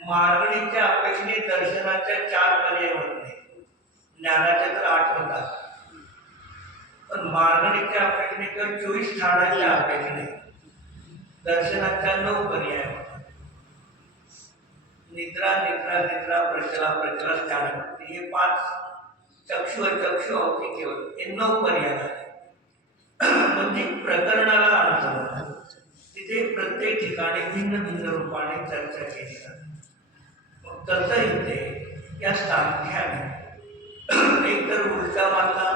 मार्गणीच्या अपेक्षेने दर्शनाच्या 4 पर्याय होत नाही, ज्ञानाच्या तर 8 होतात. पण मार्गणीच्या अपेक्षेने तर 24 ठाण्याच्या अपेक्षेने दर्शनाच्या 9 पर्याय होतात. निद्रा निद्रा निद्रा प्रचला प्रचला ज्ञान हे 5 चक्षु अचक्षु अवधी केवळ हे 9 पर्याय झाले. म्हणजे प्रकरणाला अडचण तिथे प्रत्येक ठिकाणी भिन्न भिन्न रूपाने चर्चा केली जाते. मग तसं इथे या सांख्याने एकतर उलटा मानला,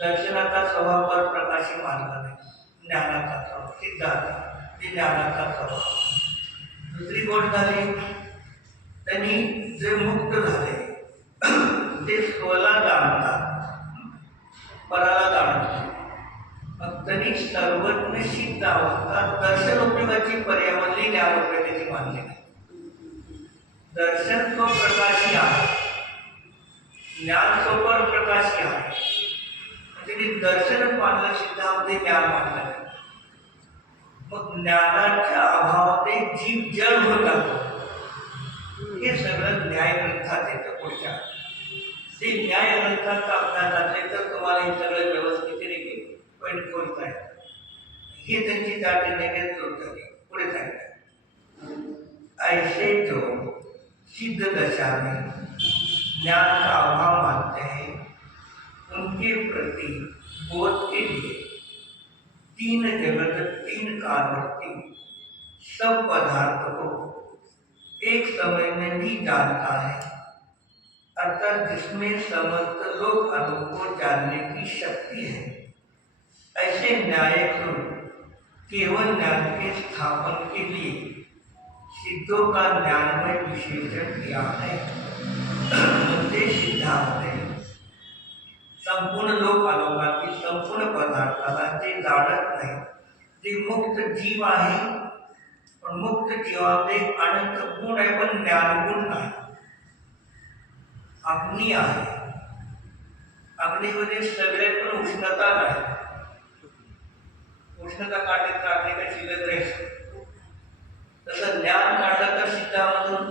दर्शनाचा स्वभाव पर प्रकाशी मानला नाही, ज्ञानाचा स्वभाव सिद्धांत ते ज्ञानाचा स्वभाव. दुसरी गोष्ट झाली त्यांनी जे मुक्त झाले ते स्वला जाणतात, पराला जाणत नाही. मग त्यांनी सर्वज्ञ सिद्ध अवस्था दर्शन उपयोगाची पर्यावरणी ज्ञानोपयोगाची मानली नाही. दर्शन स्वप्रकाशी आहे, ज्ञान स्वपर प्रकाशी आहे. म्हणजे दर्शन मानलं, सिद्धामध्ये ज्ञान मानलं नाही. मग ज्ञानाच्या अभावाने जीव जड होत जातो. हे सगळं न्याय ग्रंथात येतं. पुढच्या ते न्याय ग्रंथाचा अभ्यास असेल तर तुम्हाला हे सगळं व्यवस्थित पण बोलत आहे. ही त्यांची दाटण्याने जोड झाली. पुढे सांगतात ऐसे जो सिद्ध दशा में ज्ञान का अभाव मानते हैं उनके प्रति बोध के लिए 3 जगत 3 कालवर्ती सब पदार्थ को एक समय में भी जानता है, अर्थात जिसमें समस्त लोक अलोक को जानने की शक्ति है. ऐसे न्यायिक केवल ज्ञान के स्थापन के लिए सिद्धों का ज्ञानमय विशेषण दिया है. म्हणजे सिद्धांत संपूर्ण लोक अलोकातील संपूर्ण पदार्थाला जे जाणत नाही, जे मुक्त जीव आहे. पण मुक्त जीवामध्ये अनंत गुण आहे पण ज्ञानगुण नाही. अग्नी आहे, अग्नीमध्ये सगळ्यात पण उष्णता नाही. उष्णता काढली तर अग्नी काही शिल्लक राहील. तसं ज्ञान काढलं तर सिद्धामधून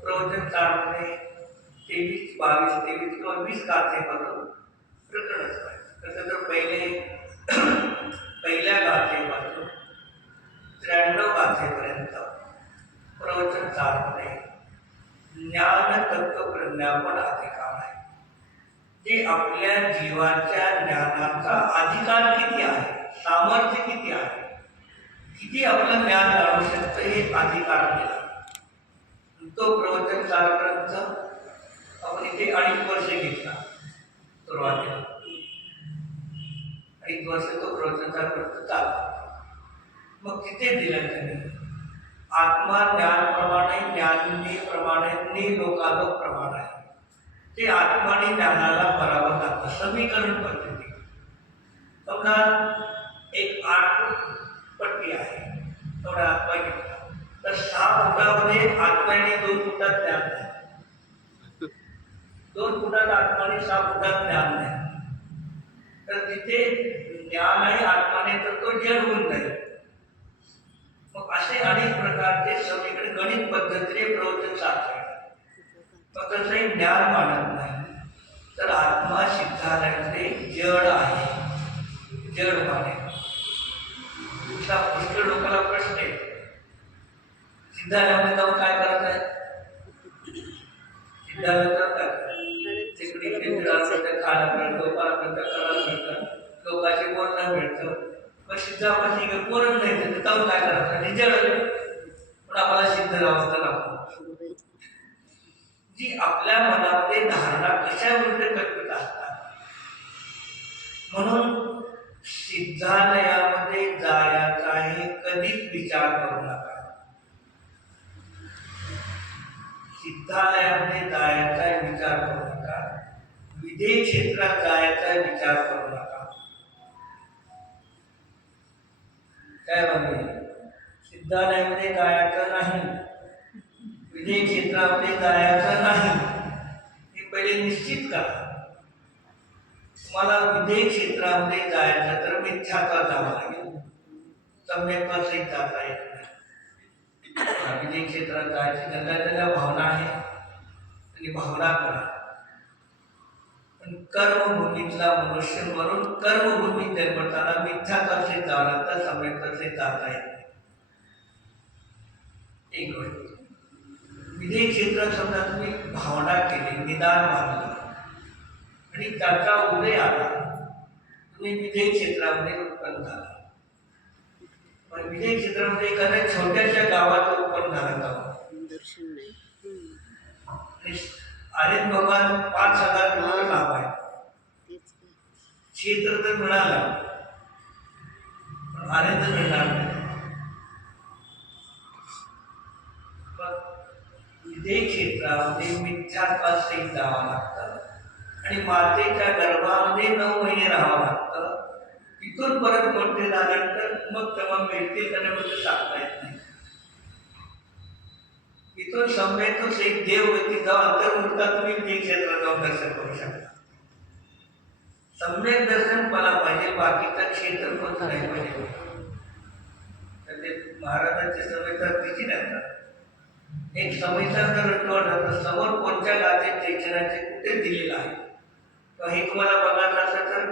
प्रवचन 4 23, 22, 23 किंवा 20 काथेमधून प्रकरणच आहे. तसं तर पहिले वाजेपर्यंत प्रवचन चालू आहे. ज्ञान तत्व प्रज्ञापन अधिकार आहे. जे आपल्या जीवाच्या ज्ञानाचा अधिकार किती आहे, सामर्थ्य किती आहे, किती आपलं ज्ञान काढू शकतं हे अधिकार दिला. तो प्रवचन चालपर्यंत आपण इथे 2.5 वर्ष घेतला. सुरुवातीला 2.5 वर्ष तो प्रवचन चालपर्यंत चालला. मग तिथे दिलं त्यांनी आत्मा ज्ञानप्रमाणे, ज्ञानीप्रमाणे, निलोकालोक प्रमाण आहे. ते आत्मा आणि ज्ञानाला बराबर लागतं. समीकरण पद्धती. समजा एक 8 पट्टी आहे, तेवढा आत्मा घेतला तर 6 फुटामध्ये आत्म्याने 2 फुटात ज्ञान नाही, 2 फुटात आत्माने 6 फुटात ज्ञान नाही. तर तिथे ज्ञान आहे आत्माने तर तो जड होऊन जाईल. मग असे अनेक प्रकारचे समीकरण गणित पद्धतीने प्रवचन साधले. मग तसंही ज्ञान मानत नाही तर आत्मा सिद्धालयामध्ये जड आहे, जड माने. तुमचा पुष्कळ लोकांना प्रश्न आहे, सिद्धालयामध्ये जाऊन काय करत आहे? सिद्धालयात काय तिकडे खायला मिळतं, पाला मिळतं, करायला मिळतं, लोकांचे बोलणं मिळतं. मग सिद्धापाशी पोरण नाही तर जाऊन काय करायचं? आणि जड पण आम्हाला सिद्ध अवस्था लागतो. जी आपल्या मनामध्ये धारणा कशा विरुद्ध कल्पित असतात. म्हणून सिद्धालयामध्ये जायचा हे कधीच विचार करू नका. सिद्धालयामध्ये जायचा विचार करू नका. विदेह क्षेत्रात जायचा विचार करू नका. काय म्हणजे सिद्धालयामध्ये जायचं नाही, विदेह क्षेत्रामध्ये जायचं नाही, हे पहिले निश्चित करा. तुम्हाला विदेह क्षेत्रामध्ये जायचं तर मिथ्याचा जावं लागेल, सम्यक्तासहित जाता येत नाही. विदेह क्षेत्रात जायची ज्यांना भावना आहे आणि भावना करा. पण कर्मभूमीतला मनुष्य म्हणून कर्मभूमीत जन्मताना मिथ्याचाशी जावं लागतं, सम्यक्ताशी जाता येत नाही. एक गोष्ट. विदेह क्षेत्रात समजा तुम्ही भावना केली, निदान मानलं आणि त्याचा उदय आला, तुम्ही विदेह क्षेत्रामध्ये उत्पन्न झाला. पण विदेह क्षेत्रामध्ये एखाद्या छोट्याशा गावात उत्पन्न झाला का? दर्शन नाही. आर्यन भगवान 5,000 लोक लाभ आहे. क्षेत्र तर मिळालं पण आनंद मिळणार नाही. विदेह क्षेत्रामध्ये मिथ्यात्वासहित जावं लागतं आणि मातेच्या गर्भामध्ये 9 महिने राहावं लागतं. तिथून परत मोठे झाल्यानंतर मग तेव्हा मिळते त्याच्यामध्ये सांगता येत नाही. इथून सम्यक्तच एक देवगती जाऊ अंतर्मुखता तुम्ही विदेह क्षेत्रात जाऊन दर्शन करू शकता. सम्यक दर्शन मला पाहिजे, बाकीचं क्षेत्र कोणतं नाही पाहिजे. तर ते महाराजांची सवयता तिची नाही. एक सवयता जर तर समोर कोणत्या गाते चैतन्याचे कुठे दिलेलं आहे तर हे तुम्हाला बघायचं असेल तर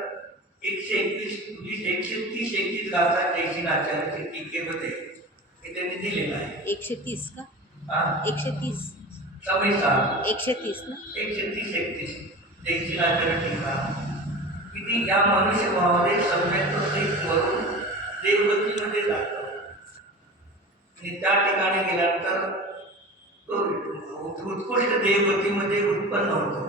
130 गाथा जैशीन आचार्याची टीकेमध्ये हे त्यांनी दिलेलं आहे. 130 का? 130 सवयता 130 ना? 130 जैशीन आचार्य टीका किती या मनुष्य भावामध्ये सम्यक वरून देवगतीमध्ये जातो आणि त्या ठिकाणी गेल्यानंतर तो उत्कृष्ट देवगतीमध्ये उत्पन्न होतो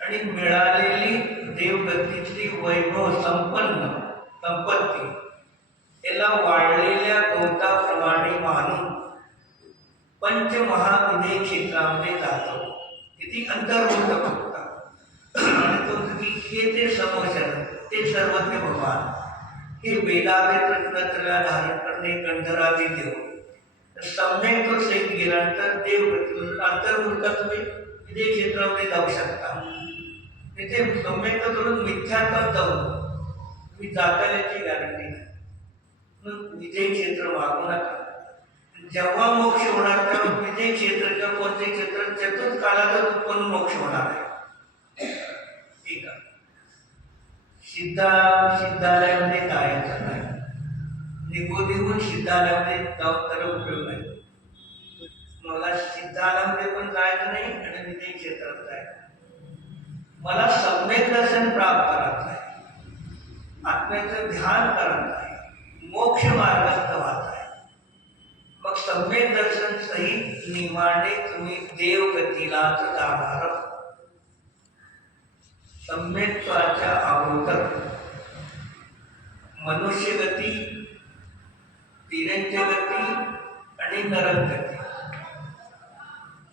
आणि मिळालेली देवगतीची वैभव संपत्ती याला वाढलेल्या गवताप्रमाणे मानून पंचमहाविदेह क्षेत्रामध्ये जातो. किती अंतर्मुक्त फक्त आणि तो हे ते समोशन ते सर्वज्ञ भगवान हे वेदावेद रत्नत्रया धारण करणे गंधरादी देव. सम्यक तो सहित गेल्यानंतर देवगती अंतर्मुखता तुम्ही विदेह क्षेत्रामध्ये जाऊ शकता. तिथे सम्यक करून मिथ्यात्वात जाऊन तुम्ही जाता याची गॅरंटी नाही. म्हणून विदेह क्षेत्र मागू नका. जेव्हा मोक्ष होणार तेव्हा विदेह क्षेत्र किंवा कोणते क्षेत्र चतुर्थ काळातच उत्पन्न मोक्ष होणार आहे. ठीक आहे. सिद्धालयामध्ये जायचं नाही. निगोदीहून सिद्धालयामध्ये जाऊन त्याला उपयोग नाही. मला सिद्धालयामध्ये पण जायचं नाही आणि विजय क्षेत्रात जायचं नाही. मला सम्यक दर्शन प्राप्त करायचं आहे, आत्म्याचं ध्यान करायचं आहे, मोक्ष मार्गस्थ व्हायचं आहे. मग सम्यक दर्शन सहित निमाणे तुम्ही देवगतीलाच जाणार. सम्यक्त्वाच्या अगोदर मनुष्य गती, तिर्यंच गती आणि नरक गती.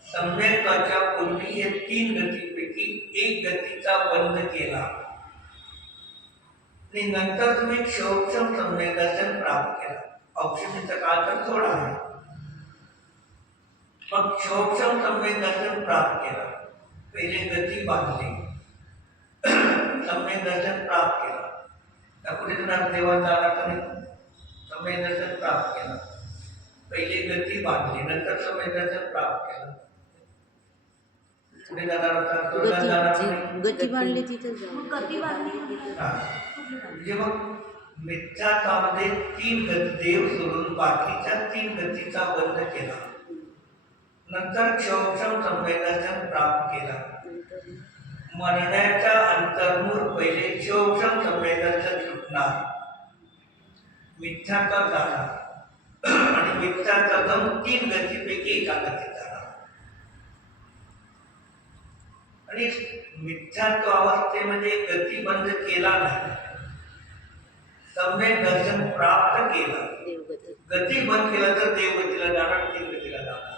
सम्यक्त्वाच्या पूर्वी या 3 गतीपैकी एक गतीचा बंद केला आणि नंतर तुम्ही क्षोक्षम सम्यक दर्शन प्राप्त केला. औषधीचा काळ तर थोडा आहे. मग क्षोक्षम सम्यक दर्शन प्राप्त केला, पहिले गती बांधली, सम्यक दर्शन प्राप्त केला. त्यापुढे तुम्हाला देवात जाणार का नाही? सम्यक दर्शन प्राप्त केलं, पहिले गती बांधली, नंतर सम्यक दर्शन प्राप्त केलं. पुढे जाणार होता स्वर्गात जाणार नाही. गती बांधली तिथं जाऊ. म्हणजे मग मिथ्यात्वामध्ये 3 देव सोडून बाकीच्या 3 गतीचा बंद केला. नंतर क्षोक्षम सम्यक दर्शन प्राप्त केला. मरण्याच्या अंतर्मुख पहिले क्षोक्षम सम्यक दर्शन सुटणार, मिथ्यात्व जाणार आणि मिथ्यात्व 3 गतीपैकी एका गतीत जाणार. आणि मिथ्यात्व अवस्थेमध्ये गती बंद केला नाही, सम्यक दर्शन प्राप्त केलं. गती बंद केला तर देवगतीला जाणार, 3 गतीला जाणार.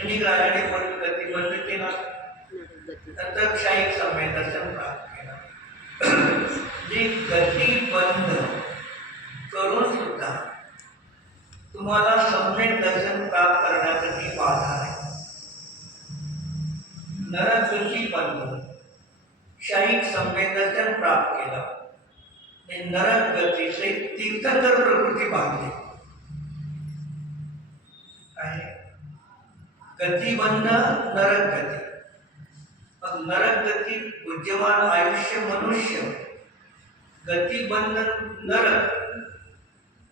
आणि राजाने पण गती बंद केला, नंतर क्षयिक सम्यक दर्शन प्राप्त केला. जी गती बंद करून सुद्धा तुम्हाला सम्यक दर्शन प्राप्त करण्यासाठी बाधा आहे. नरक गती बंद, क्षयिक सम्यक दर्शन प्राप्त केलं, नरक गती से तीर्थंकर प्रकृती बांधली. काय गती बंद, नरक गती. मग नरक गती बुद्धिमान आयुष्य मनुष्य, गती बंद नरक,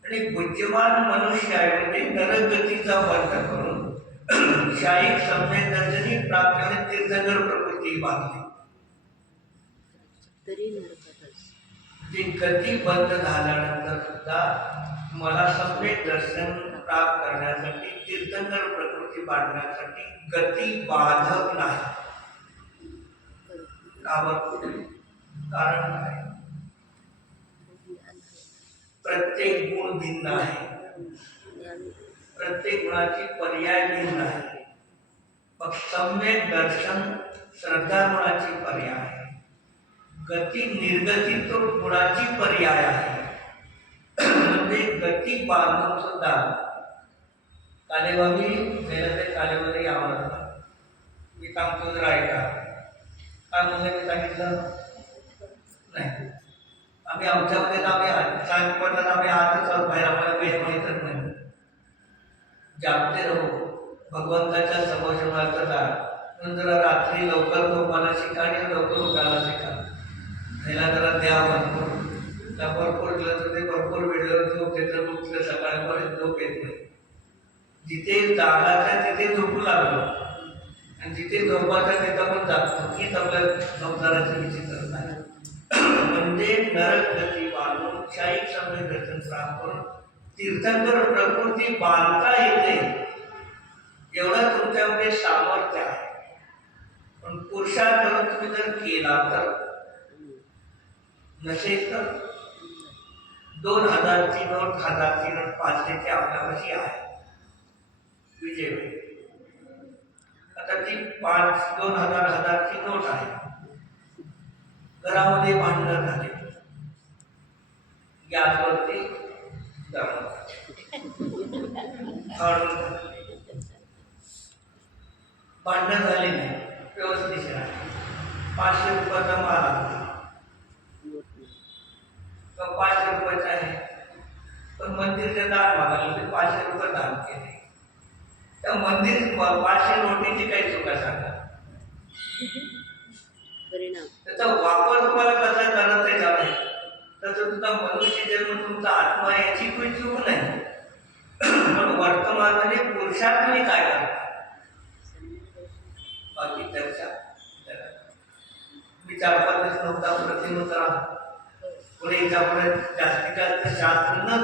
आणि बुद्धिमान मनुष्य आहे नरक गतीचा बंद करून क्षयिक सम्यक दर्शनी प्राप्त करणे तीर्थंकर प्रकृती बांधली. जी गती बंद झाल्यानंतर सुद्धा मला सम्यक दर्शन प्राप्त करण्यासाठी तीर्थंकर प्रकृती बांधण्यासाठी गती बाधक नाही. कारण काय? प्रत्येक गुण भिन्न आहे, प्रत्येक गुणाची पर्याय भिन्न आहे. मग सम्यक दर्शन श्रद्धा गुणाची पर्याय आहे, गती निर्गती तो गुणाची पर्याय आहे. म्हणजे गती बांधून सुद्धा कालेवावी गेलं ते कालेवाली आवडतात. मी सांगतो जर ऐका. काय म्हणलं मी सांगितलं नाही. आम्ही आमच्यामध्ये आम्ही सांगतात आम्ही आजच बाहेर आम्हाला काही माहीतच नाही. जागते राहू, भगवंताच्या समोर जा. नंतर रात्री लवकर झोपायला शिका आणि लवकर उठायला शिका. त्याला जरा द्या भरपूर, त्या भरपूर दिलं तर ते भरपूर वेळेवर झोप येतं, उठलं सकाळपर्यंत झोप येत नाही. जिथे जागाचा तिथे झोपू लागलो आणि जिथे झोपाचा तिथं पण जातो. हीच आपल्या संसाराची विचित्रता आहे. म्हणजे नरक गती बांधून क्षयिक सम्यक दर्शन प्राप्त करून तीर्थंकर प्रकृती बांधता येते, एवढं तुमच्यामध्ये सामर्थ्य आहे. पण पुरुषार्थ करून तुम्ही जर केला तर, नसेल तर 2000ची नोट, 1000ची नोट, 500ची आपल्यापाशी आहे, विजय होईल. आता ती 2000 1000ची नोट आहे. घरामध्ये भांडण झाले, गॅसवरती भांडण झाले नाही, व्यवस्थित आहे. 500 रुपयाचा माल आणला, 500 रुपयाचा आहे, पण मंदिरचे दान मागायला ते 500 रुपये दान केले. त्या मंदिर 500 नोटीची काही चुका सांगा. त्याचा वापर तुम्हाला कसा करायचा आहे, तर तसं तुमचा मनुष्य जन्म तुमचा आत्मा याची काही चूक नाही. पण वर्तमानाने पुरुषार्थ मी काय करता बाकी चर्चा करा. मी 4-5 दिवस नव्हता प्रतिमत राहा पुढे याच्यापुढे जास्तीत जास्त शास्त्र न